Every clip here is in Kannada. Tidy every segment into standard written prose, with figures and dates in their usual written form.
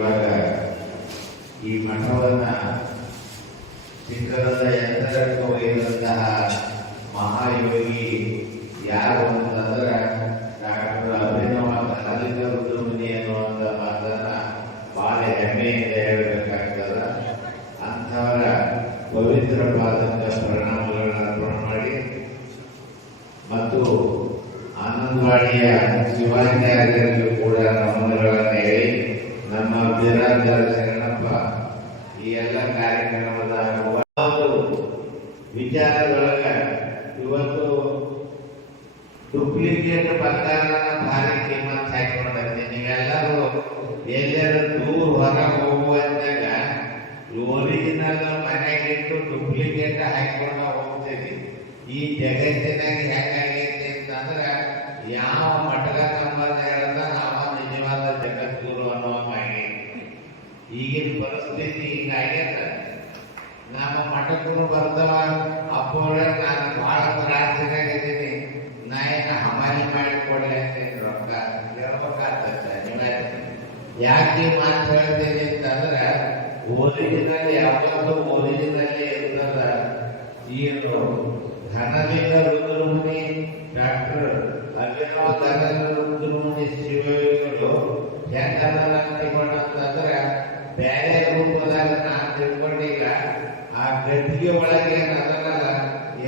ಇವಾಗ ಈ ಮಠವನ್ನ ಚಿತ್ರದ ಎತ್ತರಕ್ಕೆ ಒಯ್ದಂತಹ ಮಹಾಯೋಗಿ ಯಾರು ಅಂತಂದ್ರೆ ಡಾಕ್ಟರ್ ಅಭಿನವ ಕನಲಿಂಗ ರುದ್ರಮುನಿ ಅನ್ನುವಂಥ ಮಾತನ್ನ ಬಹಳ ಹೆಮ್ಮೆಯಿಂದ ಹೇಳಬೇಕಾಗ್ತದ. ಅಂಥವರ ಪವಿತ್ರ ಪಾದಕ ಪ್ರಣಾಮಗಳನ್ನು ಅರ್ಪಣೆ ಮಾಡಿ ಮತ್ತು ಆನಂದವಾಡಿಯ ಶಿವಾಚಾರ್ಯರಿಗೂ ಕೂಡ ನಮನಗಳನ್ನು ಹೇಳಿ ನಮ್ಮ ಬಿರಾದರ ಶರಣಪ್ಪ ಈ ಎಲ್ಲ ಕಾರ್ಯಕ್ರಮದ ವಿಚಾರದೊಳಗ ಇವತ್ತು ಡೂಪ್ಲಿಕೇಟ್ ಬಂಗಾರನ ಭಾರಿ ಕಿಮ್ಮತ್ ಹಾಕಿಕೊಂಡಂತೆ ನೀವೆಲ್ಲರೂ ಎಲ್ಲರೂ ದೂರ ಹೊರಗೆ ಹೋಗುವಂತಾಗ ಒರಿಜಿನಲ್ ಮನೆಗಿಟ್ಟು ಡೂಪ್ಲಿಕೇಟ್ ಹಾಕಿಕೊಂಡು ಹೋಗ್ತೀವಿ. ಈ ಜಗತ್ತಿನಾಗ ಹೆಂಗಾಗೈತಿ ಅಂತಂದ್ರೆ ಯಾವ ಮಠದ ಸಂಬಂಧ ಹೇಳ್ದ ನಾವ ನಿಜವಾದ ಜಗದ್ಗುರು ಅನ್ನೋಂಗಾಗೈತಿ. ಈಗಿನ ಪರಿಸ್ಥಿತಿ ಹಿಂಗಾಗೈತ. ನಮ್ಮ ಮಠಕ್ಕೂ ಬರ್ತಾವ ಅಪ್ಪೋಳ ನಾನು ಬಹಳ ತ್ರಾಸಿನಾಗಿದ್ದೀನಿ, ನಾ ಏನು ಹಮಾಲಿ ಮಾಡಿಕೊಡ್ಲಿ ಅಂತ ರೊಕ್ಕ ಹೇಳ್ಬೇಕಾಗ್ತದೆ. ಯಾಕೆ ಮಾತು ಹೇಳ್ತೀನಿ ಅಂತಂದ್ರೆ ಒರಿಜಿನಲ್ ಯಾವಾಗಲೂ ಒರಿಜಿನಲ್ಲೇ ಇರ್ತದ. ಏನು ಘನಲಿಂಗ ರುದ್ರಮುನಿ ಡಾಕ್ಟರ್ ಅಭಿನವ ಕನಲಿಂಗ ರುದ್ರಮುನಿ ಶಿವಯೋಗಿಗಳು ಹೆಂಗದಲ್ಲ ಅಂತಂದ್ರೆ ಬೇರೆ ರೂಪದಾಗ ನಾನು ತಿಳ್ಕೊಂಡೀಗ ಆ ಗದ್ದಿಗೆ ಒಳಗೆ ಅದಲ್ಲ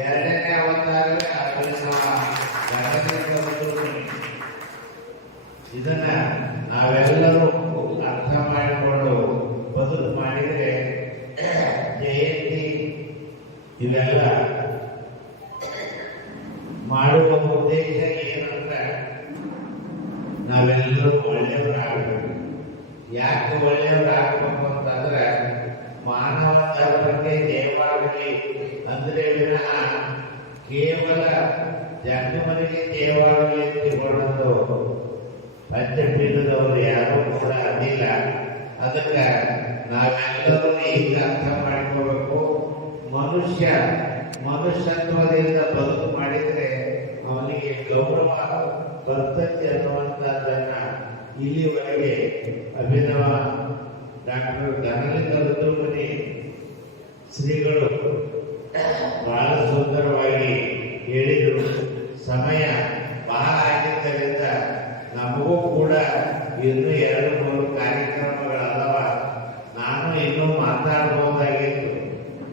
ಎರಡನೇ ಅವತಾರವೇ ಅಭಿನವ ಕನಲಿಂಗ ರುದ್ರಮುನಿ. ಇದನ್ನ ನಾವೆಲ್ಲರೂ ಅರ್ಥ ಮಾಡಿಕೊಂಡು ಬದುಕು ಮಾಡಿದ್ರೆ ಜಯಂತಿ ಇವೆಲ್ಲ ಮಾಡುವ ಉದ್ದೇಶ ಏನಂದ್ರೆ ನಾವೆಲ್ಲರೂ ಒಳ್ಳೆಯವರಾಗಬೇಕು. ಯಾಕೆ ಒಳ್ಳೆಯವರಾಗಬೇಕು ಅಂತಂದ್ರೆ ಮಾನವ ಧರ್ಮಕ್ಕೆ ಜಯವಾಗಲಿ ಅಂದ್ರೆ ವಿನಃ ಕೇವಲ ಜಗಮನಿಗೆ ಜಯವಾಗಲಿ ತಿಳ್ಕೊಂಡದ್ದು ಪಂಚಪೀಠದವರು ಯಾರೂ ಕೂಡ ಅದಿಲ್ಲ. ಅದಕ್ಕೆ ನಾವೆಲ್ಲರೂ ಈಗ ಅರ್ಥ ಮಾಡಿಕೋಬೇಕು. ಮನುಷ್ಯ ಮನುಷ್ಯತ್ವದಿಂದ ಬದುಕು ಮಾಡಿದ್ರೆ ಅವನಿಗೆ ಗೌರವ ಬರ್ತದೆ ಅನ್ನುವಂಥದ್ದನ್ನ ಇಲ್ಲಿವರೆಗೆ ಅಭಿನವ ಡಾಕ್ಟರ್ ಘನಲಿಂಗ ರುದ್ರಮುನಿ ಶ್ರೀಗಳು ಬಹಳ ಸುಂದರವಾಗಿ ಹೇಳಿದರು. ಸಮಯ ಬಹಳ ಆಗಿದ್ದರಿಂದ ನಮಗೂ ಕೂಡ ಇನ್ನೂ 2-3 ಕಾರ್ಯಕ್ರಮಗಳಲ್ಲವ. ನಾನು ಇನ್ನೂ ಮಾತಾಡಬಹುದಾಗಿತ್ತು.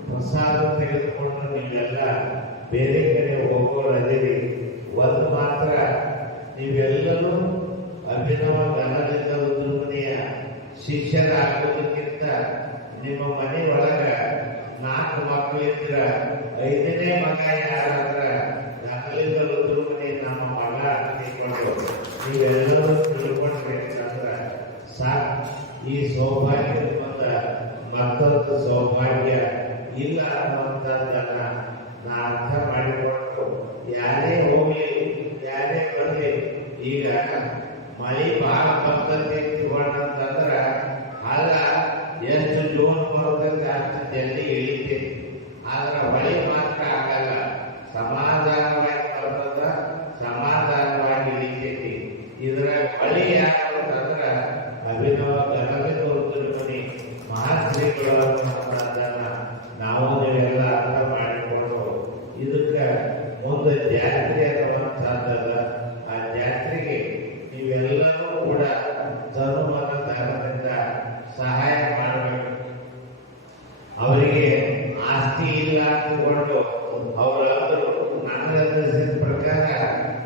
ಪ್ರಸಾದ ತೆಗೆದುಕೊಂಡು ನೀವೆಲ್ಲ ಬೇರೆ ಕಡೆ ಹೋಗೋದಿರಿ. ಒಂದು ಮಾತ್ರ, ನೀವೆಲ್ಲರೂ ಅಭಿನವ ಘನಲಿಂಗ ರುದ್ರಮುನಿಯ ಶಿಷ್ಯರಾಗುವುದಕ್ಕಿಂತ ನಿಮ್ಮ ಮನೆ ಒಳಗ 4 ಮಕ್ಕಳಿದ್ರ 5ನೇ ಮಗ ಯಾರಾದ್ರ ಘನಲಿಂಗ ರುದ್ರಮುನಿ ನಮ್ಮ ಮಗ ತಿಳ್ಕೊಂಡು ನೀವೆಲ್ಲರೂ ತಿಳ್ಕೊಳ್ಬೇಕಂದ್ರ ಸಾಕು. ಈ ಸೌಭಾಗ್ಯದ ಮತ್ತೊಂದು ಸೌಭಾಗ್ಯ ಇಲ್ಲ ಅನ್ನುವಂಥದ್ದನ್ನ ನಾ ಅರ್ಥ ಮಾಡಿಕೊಂಡು ಯಾರೇ ಹೋಗ್ಲಿ ಯಾರೇ ಬರಲಿ. ಈಗ ಮಳೆ ಬಹಳ ಬರ್ತದೆ ತಿಳ್ಕೊಂಡಂತಂದ್ರ ಅಲ್ಲ ಎಷ್ಟು ಜೋನ್ ಬರ್ತದೆ ಅಷ್ಟು ಜಲ್ದಿ ಇಳಿತೈತಿ. ಆದ್ರೆ ಹೊಳಿ ಮಾತ್ರ ಆಗಲ್ಲ, ಸಮಾಧಾನವಾಗಿ ಬರ್ತದ, ಸಮಾಧಾನವಾಗಿ ಇಳಿತೈತಿ. ಇದರ ಹೊಳಿ ಯಾರು ಅಂತಂದ್ರ ಅಭಿನವ ಘನಲಿಂಗ ರುದ್ರಮುನಿ ಮಹಾಶ್ರೀಗಳು ಅನ್ನುವಂಥದ್ದನ್ನ ನಾವು ನೀವೆಲ್ಲ ಅರ್ಥ ಮಾಡಿಕೊಂಡು ಇದಕ್ಕೆ ಮುಂದೆ ಜಾತ್ರೆ ಅನ್ನುವಂಥದ್ದಲ್ಲ. ಆ ಜಾತ್ರೆಗೆ ನೀವೆಲ್ಲರೂ ಕೂಡ ಧರ್ಮದ ಧರ್ಮದಿಂದ ಸಹಾಯ ಮಾಡಬೇಕು. ಅವರಿಗೆ ಆಸ್ತಿ ಇಲ್ಲ ಅಂದುಕೊಂಡು ಅವರಾದರೂ ನನ್ನ ಅನಿಸಿದ ಪ್ರಕಾರ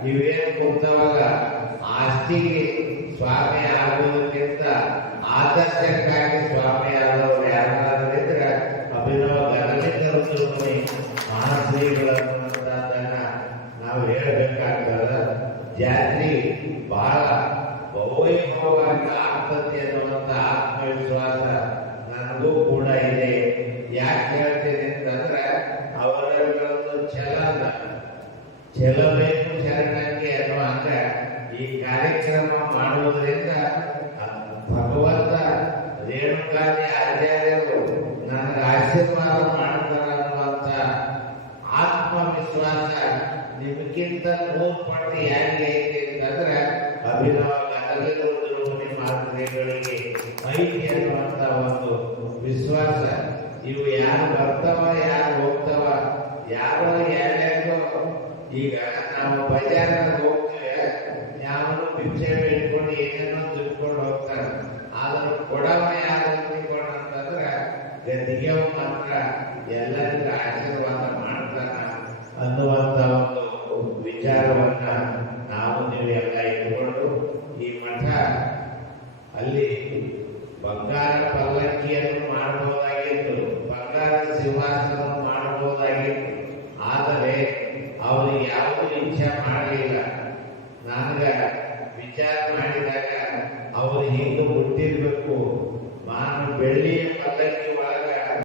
ಇವೇನು ಕೂತವಾಗ ಆಸ್ತಿಗೆ ಸ್ವಾಮಿ ಆಗುವುದಕ್ಕಿಂತ ಆದರ್ಶಕ್ಕಾಗಿ ಸ್ವಾಮಿ ಆದವರು ಯಾರಾದರೂ ಇದ್ರೆ ಅಭಿನವ ಘನಲಿಂಗ ರುದ್ರಮುನಿ ಮಹಾಶ್ರೀಗಳನ್ನುವಂಥದ್ದನ್ನ ನಾವು ಹೇಳಬೇಕಾಗ್ತದ. ಜಾತ್ರೆ ಬಹಳ ವೈಭವವಾಗಿ ಆಗ್ತದೆ ಅನ್ನುವಂಥ ಆತ್ಮವಿಶ್ವಾಸ ನನಗೂ ಕೂಡ ಇದೆ. ಯಾಕೆ ಹೇಳ್ತೀನಿ ಅಂತಂದ್ರೆ ಅವರನ್ನು ಚೆಲ್ಲಬೇಕು ಶರಣಕ್ಕೆ ಅನ್ನುವಂಗ ಈ ಕಾರ್ಯಕ್ರಮ ಮಾಡುವುದರಿಂದ ಭಗವಂತ ರೇಣುಕಾದಿ ಆಚಾರ್ಯರು ನನಗೆ ಆಶೀರ್ವಾದ ಮಾಡ್ತಾರ ಅನ್ನುವಂಥ ಆತ್ಮವಿಶ್ವಾಸ ನಿಮಗಿಂತ 100 ಪಟ್ಟು ಯಾರಿಗೆ ಐತಿ ಅಂತಂದ್ರೆ ಅಭಿನವ ಘನಲಿಂಗ ರುದ್ರಮುನಿ ಮಾತುಗಳಿಗೆ ಐತಿ ಅನ್ನುವಂತ ಒಂದು ವಿಶ್ವಾಸ. ಇವು ಯಾರು ಬರ್ತಾವ ಯಾರು ಹೋಗ್ತಾವ, ಯಾರೋ ಯಾರ್ಯಾರಿಗೋ. ಈಗ ನಾವು ಬಜಾರ್ನಾಗ ಹೋಗ್ತೇವೆ, ಯಾವನು ಭಿಕ್ಷೆ ಇಟ್ಕೊಂಡು ಏನೇನೋ ತಿಳ್ಕೊಂಡು ಹೋಗ್ತಾನೆ. ಆದ್ರೂ ಕೊಡವ ಯಾರು ತಿಳ್ಕೊಂಡಂತಂದ್ರ ಗದ್ದಿಗೆ ಮಾತ್ರ ಎಲ್ಲರಿಗೂ ಆಶೀರ್ವಾದ ಮಾಡ್ತಾನ ಅನ್ನುವಂತ ಒಂದು ವಿಚಾರವನ್ನು